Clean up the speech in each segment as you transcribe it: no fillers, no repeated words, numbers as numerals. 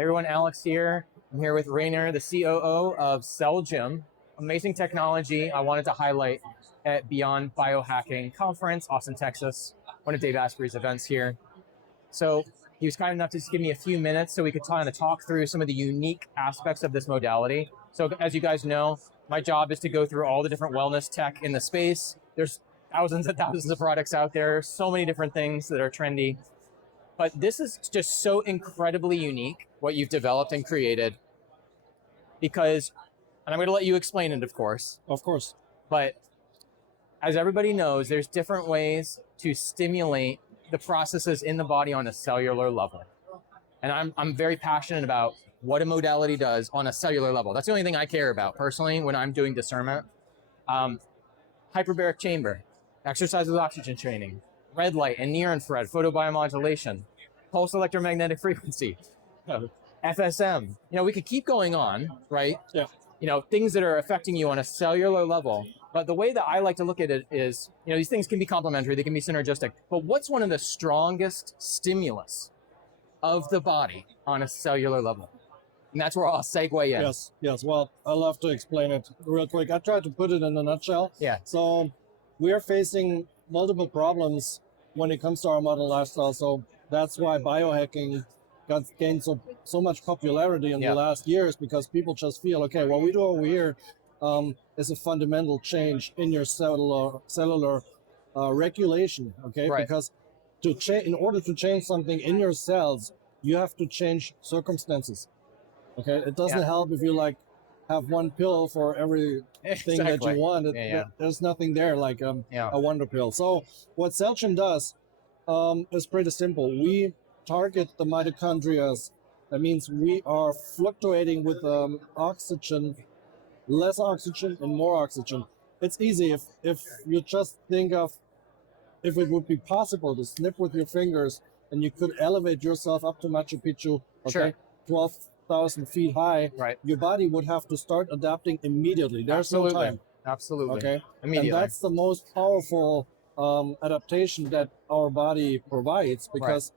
Hey everyone, Alex here. I'm here with Rainer, the COO of Cellgym. Amazing technology I wanted to highlight at Beyond Biohacking Conference, Austin, Texas, one of Dave Asprey's events here. So he was kind enough to just give me a few minutes so we could kind of talk through some of the unique aspects of this modality. So as you guys know, my job is to go through all the different wellness tech in the space. There's thousands and thousands of products out there, so many different things that are trendy. But this is just so incredibly unique, what you've developed and created, because, and I'm going to let you explain it, of course. Of course. But as everybody knows, there's different ways to stimulate the processes in the body on a cellular level. And I'm very passionate about what a modality does on a cellular level. That's the only thing I care about personally when I'm doing discernment. Hyperbaric chamber, exercise with oxygen training, red light and near infrared photobiomodulation, pulse electromagnetic frequency, FSM. You know, we could keep going on, right? Yeah. You know, things that are affecting you on a cellular level. But the way that I like to look at it is, you know, these things can be complementary, they can be synergistic. But what's one of the strongest stimulus of the body on a cellular level? And that's where I'll segue in. Yes. Well, I'll love to explain it real quick. I tried to put it in a nutshell. Yeah. So we are facing multiple problems when it comes to our modern lifestyle. So that's why biohacking gained so much popularity in the last years, because people just feel, okay, what we do over here is a fundamental change in your cellular regulation. Okay, right. Because in order to change something in your cells, you have to change circumstances. Okay, it doesn't help if you have one pill for everything that you want. There's nothing there like a wonder pill. So what Cellgym does is pretty simple. We target the mitochondria. That means we are fluctuating with oxygen, less oxygen and more oxygen. It's easy if you just think of if it would be possible to snip with your fingers and you could elevate yourself up to Machu Picchu, okay, 12,000 feet high, right. Your body would have to start adapting immediately. There's no time. Absolutely. Okay. Immediately. And that's the most powerful adaptation that our body provides, because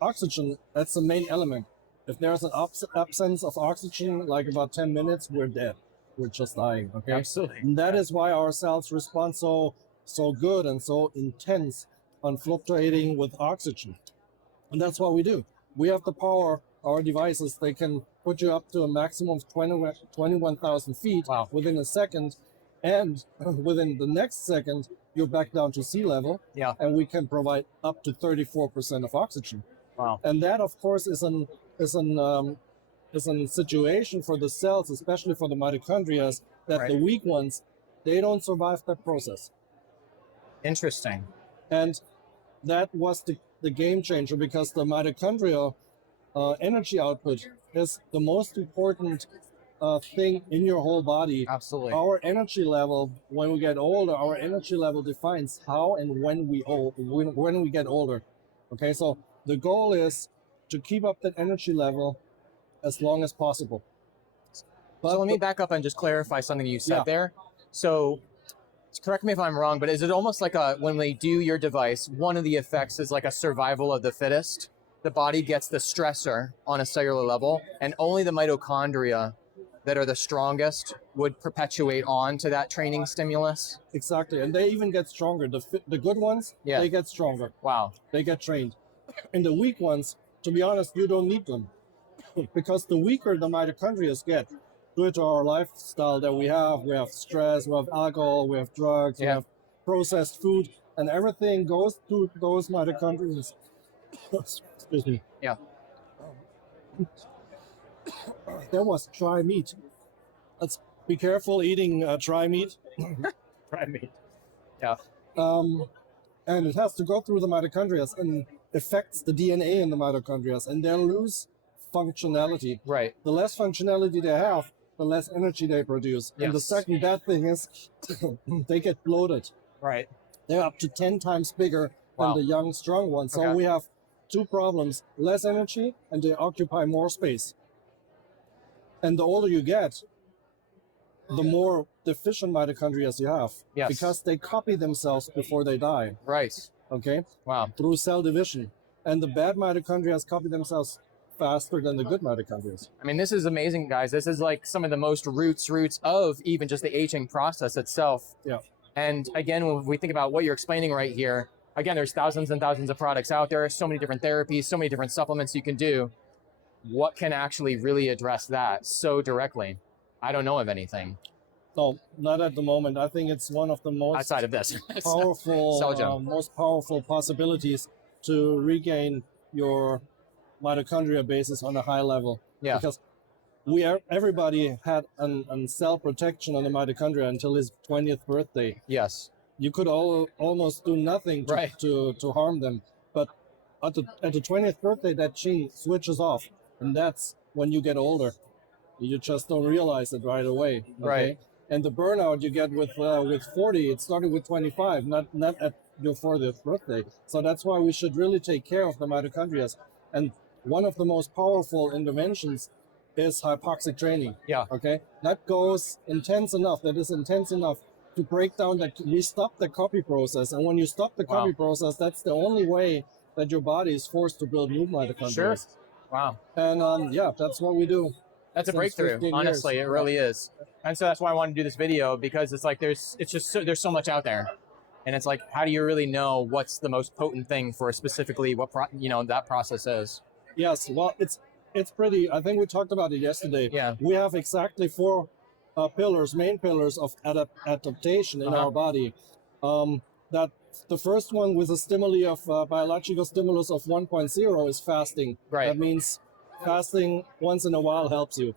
oxygen, that's the main element. If there's an absence of oxygen, like about 10 minutes, we're dead. We're just dying. Okay. Absolutely. And that is why our cells respond so good and so intense on fluctuating with oxygen. And that's what we do. We have the power. Our devices, they can put you up to a maximum of 21,000 feet within a second. And within the next second, you're back down to sea level. Yeah. And we can provide up to 34% of oxygen. Wow. And that, of course, is a situation for the cells, especially for the mitochondria, that the weak ones, they don't survive that process. Interesting. And that was the game changer, because the mitochondrial energy output is the most important thing in your whole body. Absolutely. Our energy level, when we get older, our energy level defines how and when we get older. Okay, so the goal is to keep up that energy level as long as possible. But so let me back up and just clarify something you said there. So correct me if I'm wrong, but is it almost like when they do your device, one of the effects is like a survival of the fittest? The body gets the stressor on a cellular level, and only the mitochondria that are the strongest would perpetuate on to that training stimulus? Exactly, and they even get stronger. The good ones, they get stronger. Wow. They get trained. And the weak ones, to be honest, you don't need them. Because the weaker the mitochondria get, due to our lifestyle that we have stress, we have alcohol, we have drugs, we have processed food, and everything goes through those mitochondria. Excuse me. Yeah. That was dry meat. Let's be careful eating dry meat. Dry meat. Yeah. And it has to go through the mitochondria and affects the DNA in the mitochondria, and they lose functionality. Right. The less functionality they have, the less energy they produce. Yes. And the second bad thing is they get bloated. Right. They're up to 10 times bigger than the young, strong ones. So we have two problems: less energy, and they occupy more space. And the older you get, the more deficient mitochondria you have. Yes. Because they copy themselves before they die. Right. Okay? Wow. Through cell division. And the bad mitochondria copy themselves faster than the good mitochondria. I mean, this is amazing, guys. This is like some of the most roots of even just the aging process itself. Yeah. And again, when we think about what you're explaining right here, again, there's thousands and thousands of products out there, so many different therapies, so many different supplements you can do. What can actually really address that so directly? I don't know of anything. No, not at the moment. I think it's one of the most outside of this powerful, most powerful possibilities to regain your mitochondria basis on a high level. Yeah. Because everybody had a cell protection on the mitochondria until his 20th birthday. Yes. You could almost do nothing to harm them. But at the 20th birthday, that gene switches off. And that's when you get older. You just don't realize it right away. Okay? Right. And the burnout you get with 40, it started with 25, not at your 40th birthday. So that's why we should really take care of the mitochondria. And one of the most powerful interventions is hypoxic training. Yeah. Okay. That goes intense enough. That is intense enough to break down that we stop the copy process. And when you stop the copy process, that's the only way that your body is forced to build new mitochondria. Sure. Wow. And yeah, that's what we do. That's a breakthrough. Honestly, it really is. And so that's why I wanted to do this video, because it's like there's so much out there, and it's like, how do you really know what's the most potent thing for specifically what that process is? Yes. Well, it's pretty. I think we talked about it yesterday. Yeah. We have exactly 4 main pillars of adaptation in our body. That the first one with a stimuli of biological stimulus of 1.0 is fasting. Right. That means fasting once in a while helps you.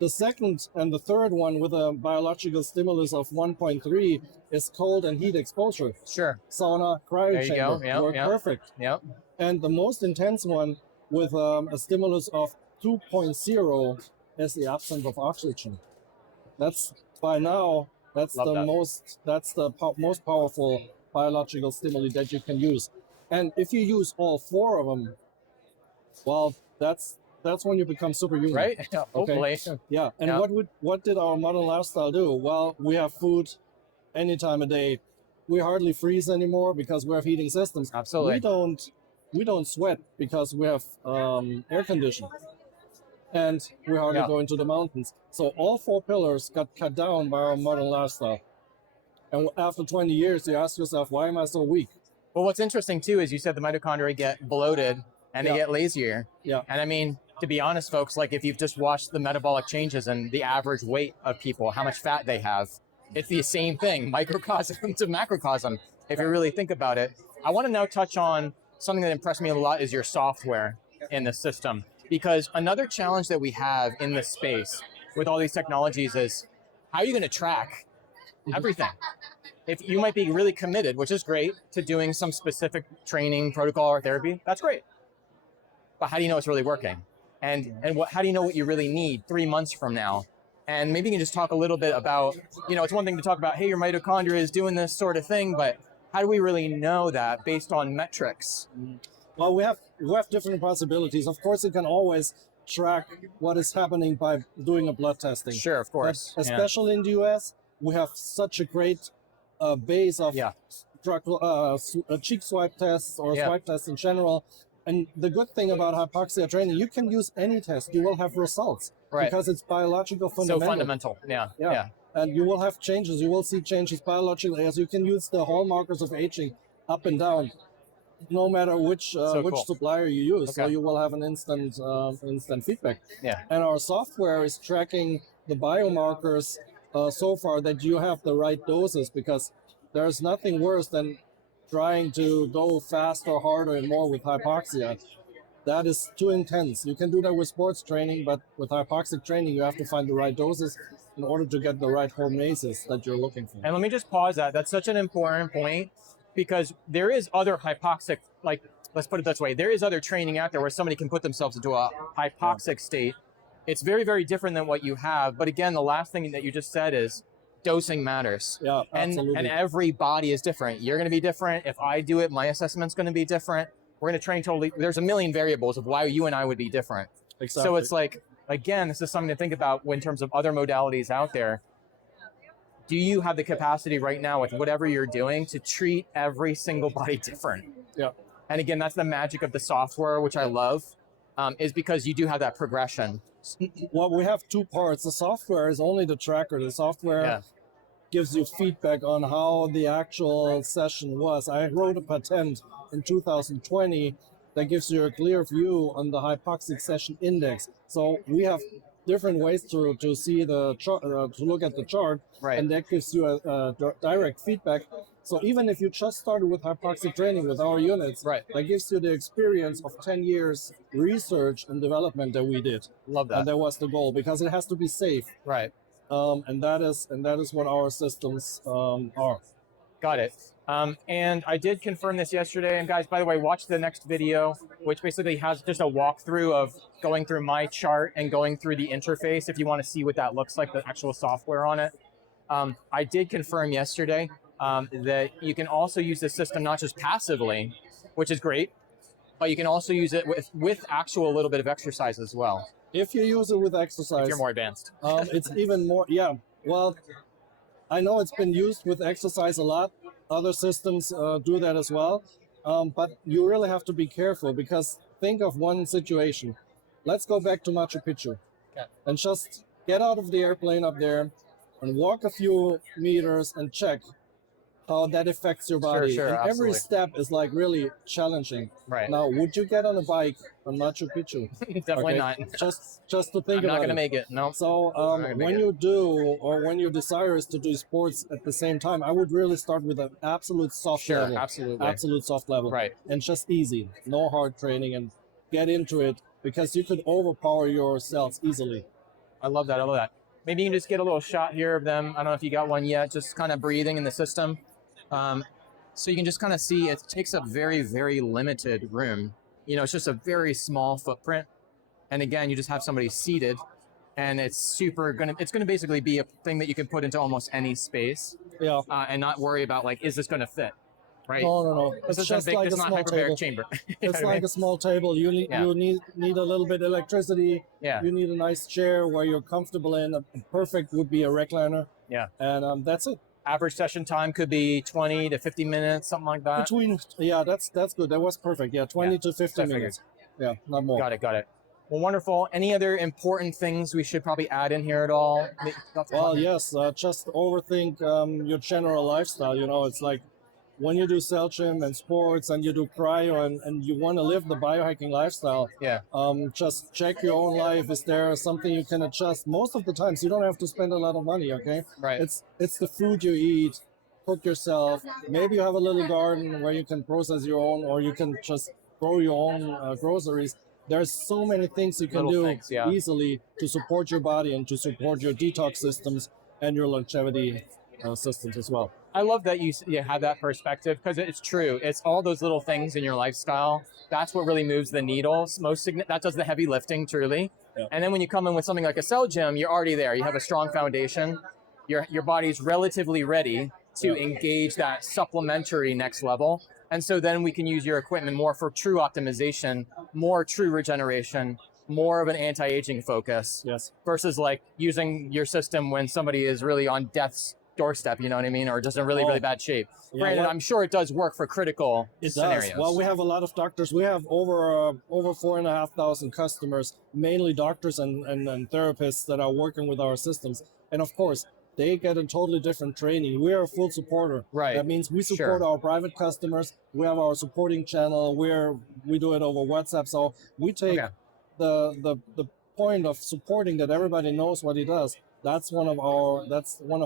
The second and the third one with a biological stimulus of 1.3 is cold and heat exposure. Sure. Sauna, cryo chamber. Yep, work perfect. Yep. And the most intense one with a stimulus of 2.0 is the absence of oxygen. That's by now, that's the most powerful biological stimuli that you can use. And if you use all 4 of them, well, that's when you become superhuman. Right? Yeah, hopefully. Okay? Yeah. And what did our modern lifestyle do? Well, we have food any time of day. We hardly freeze anymore because we have heating systems. Absolutely. We don't sweat because we have air conditioning. And we hardly go into the mountains. So all 4 pillars got cut down by our modern lifestyle. And after 20 years, you ask yourself, why am I so weak? Well, what's interesting too is you said the mitochondria get bloated and they get lazier. Yeah. And I mean, to be honest, folks, like if you've just watched the metabolic changes and the average weight of people, how much fat they have, it's the same thing, microcosm to macrocosm, if you really think about it. I want to now touch on something that impressed me a lot is your software in the system. Because another challenge that we have in this space with all these technologies is how are you going to track everything? If you might be really committed, which is great, to doing some specific training, protocol, or therapy, that's great. But how do you know it's really working? And how do you know what you really need 3 months from now? And maybe you can just talk a little bit about, it's one thing to talk about, hey, your mitochondria is doing this sort of thing, but how do we really know that based on metrics? Well, we have different possibilities. Of course, you can always track what is happening by doing a blood testing. Sure, of course. But especially in the US, we have such a great base of cheek swipe tests or swipe tests in general. And the good thing about hypoxia training, you can use any test. You will have results because it's biological fundamental. So fundamental, yeah. And you will have changes. You will see changes biologically as you can use the hallmarkers of aging up and down, no matter which supplier you use. Okay. So you will have an instant feedback. Yeah. And our software is tracking the biomarkers so far that you have the right doses, because there's nothing worse than trying to go faster, harder, and more with hypoxia. That is too intense. You can do that with sports training, but with hypoxic training, you have to find the right doses in order to get the right hormesis that you're looking for. And let me just pause that. That's such an important point, because there is other hypoxic, like, let's put it this way, there is other training out there where somebody can put themselves into a hypoxic state. It's very, very different than what you have. But again, the last thing that you just said is dosing matters. Yeah, absolutely. And every body is different. You're going to be different. If I do it, my assessment's going to be different. We're going to train totally. There's a million variables of why you and I would be different. Exactly. So it's like, again, this is something to think about in terms of other modalities out there. Do you have the capacity right now with whatever you're doing to treat every single body different? Yeah. And again, that's the magic of the software, which I love. is because you do have that progression. Well, we have two parts. The software is only the tracker. The software gives you feedback on how the actual session was. I wrote a patent in 2020 that gives you a clear view on the hypoxic session index. So we have different ways to see the chart, to look at the chart, and that gives you a direct feedback. So even if you just started with hypoxic training with our units, that gives you the experience of 10 years research and development that we did. Love that. And that was the goal, because it has to be safe. Right. And that is what our systems are. Got it. And I did confirm this yesterday. And guys, by the way, watch the next video, which basically has just a walkthrough of going through my chart and going through the interface if you want to see what that looks like, the actual software on it. I did confirm yesterday that you can also use the system not just passively, which is great, but you can also use it with actual little bit of exercise as well. If you use it with exercise, if you're more advanced. It's even more, well, I know it's been used with exercise a lot. Other systems do that as well. But you really have to be careful, because think of one situation. Let's go back to Machu Picchu and just get out of the airplane up there and walk a few meters and check how that affects your body. Sure, and absolutely. every step is like really challenging. Right. Now, would you get on a bike on Machu Picchu? Definitely not. Just to think about it. I'm not going to make it. No. So when you do, or when your desire is to do sports at the same time, I would really start with an absolute soft level. Absolute soft level. Right. And just easy, no hard training, and get into it, because you could overpower your cells easily. I love that. I love that. Maybe you can just get a little shot here of them. I don't know if you got one yet, just kind of breathing in the system. So you can just kind of see it takes up very, very limited room. You know, it's just a very small footprint. And again, you just have somebody seated, and it's gonna basically be a thing that you can put into almost any space. Yeah. And not worry about like, is this gonna fit? Right? No. It's just like a small table. Chamber. It's like a small table. You need a little bit of electricity. Yeah. You need a nice chair where you're comfortable in. Perfect would be a recliner. Yeah. And that's it. Average session time could be 20 to 50 minutes, something like that. That's good. That was perfect. 20 to 50 minutes. Yeah, not more. Got it. Well, wonderful. Any other important things we should probably add in here at all? Well, yes. Just overthink your general lifestyle. You know, it's like when you do Cellgym and sports and you do cryo and you want to live the biohacking lifestyle. Just check your own life. Is there something you can adjust? Most of the times you don't have to spend a lot of money. Okay. Right. It's the food you eat. Cook yourself. Maybe you have a little garden where you can process your own, or you can just grow your own groceries. There's so many things you can do easily to support your body and to support your detox systems and your longevity systems as well. I love that you have that perspective, because it's true. It's all those little things in your lifestyle. That's what really moves the needle. That does the heavy lifting, truly. Yeah. And then when you come in with something like a Cellgym, you're already there. You have a strong foundation. Your body's relatively ready to engage that supplementary next level. And so then we can use your equipment more for true optimization, more true regeneration, more of an anti-aging focus. Yes. Versus like using your system when somebody is really on death's doorstep, you know what I mean? Or just in really bad shape. Granted, I'm sure it does work for critical scenarios. Well, we have a lot of doctors. We have over 4,500 customers, mainly doctors and therapists that are working with our systems. And of course, they get a totally different training. We are a full supporter. Right. That means we support our private customers. We have our supporting channel where we do it over WhatsApp. So we take the point of supporting that everybody knows what he does. That's one of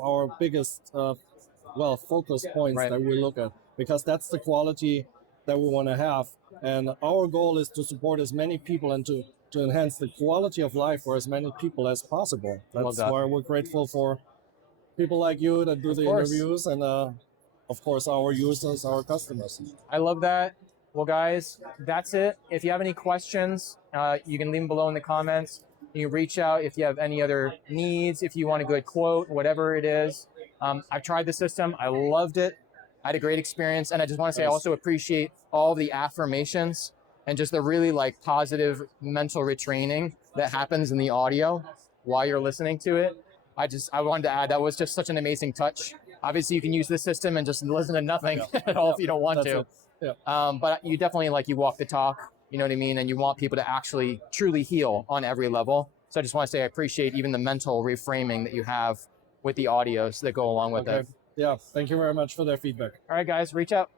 our biggest focus points that we look at, because that's the quality that we want to have. And our goal is to support as many people and to enhance the quality of life for as many people as possible. That's why we're grateful for people like you that do the interviews, and of course our users, our customers. I love that. Well, guys, that's it. If you have any questions, you can leave them below in the comments. You can reach out if you have any other needs, if you want a good quote, whatever it is. I've tried the system. I loved it. I had a great experience. And I just want to say I also appreciate all the affirmations and just the really like positive mental retraining that happens in the audio while you're listening to it. I wanted to add, that was just such an amazing touch. Obviously, you can use this system and just listen to nothing at all if you don't want to. But you definitely, like, you walk the talk. you know what I mean? And you want people to actually truly heal on every level. So I just want to say I appreciate even the mental reframing that you have with the audios that go along with it. Yeah, thank you very much for that feedback. All right, guys, reach out.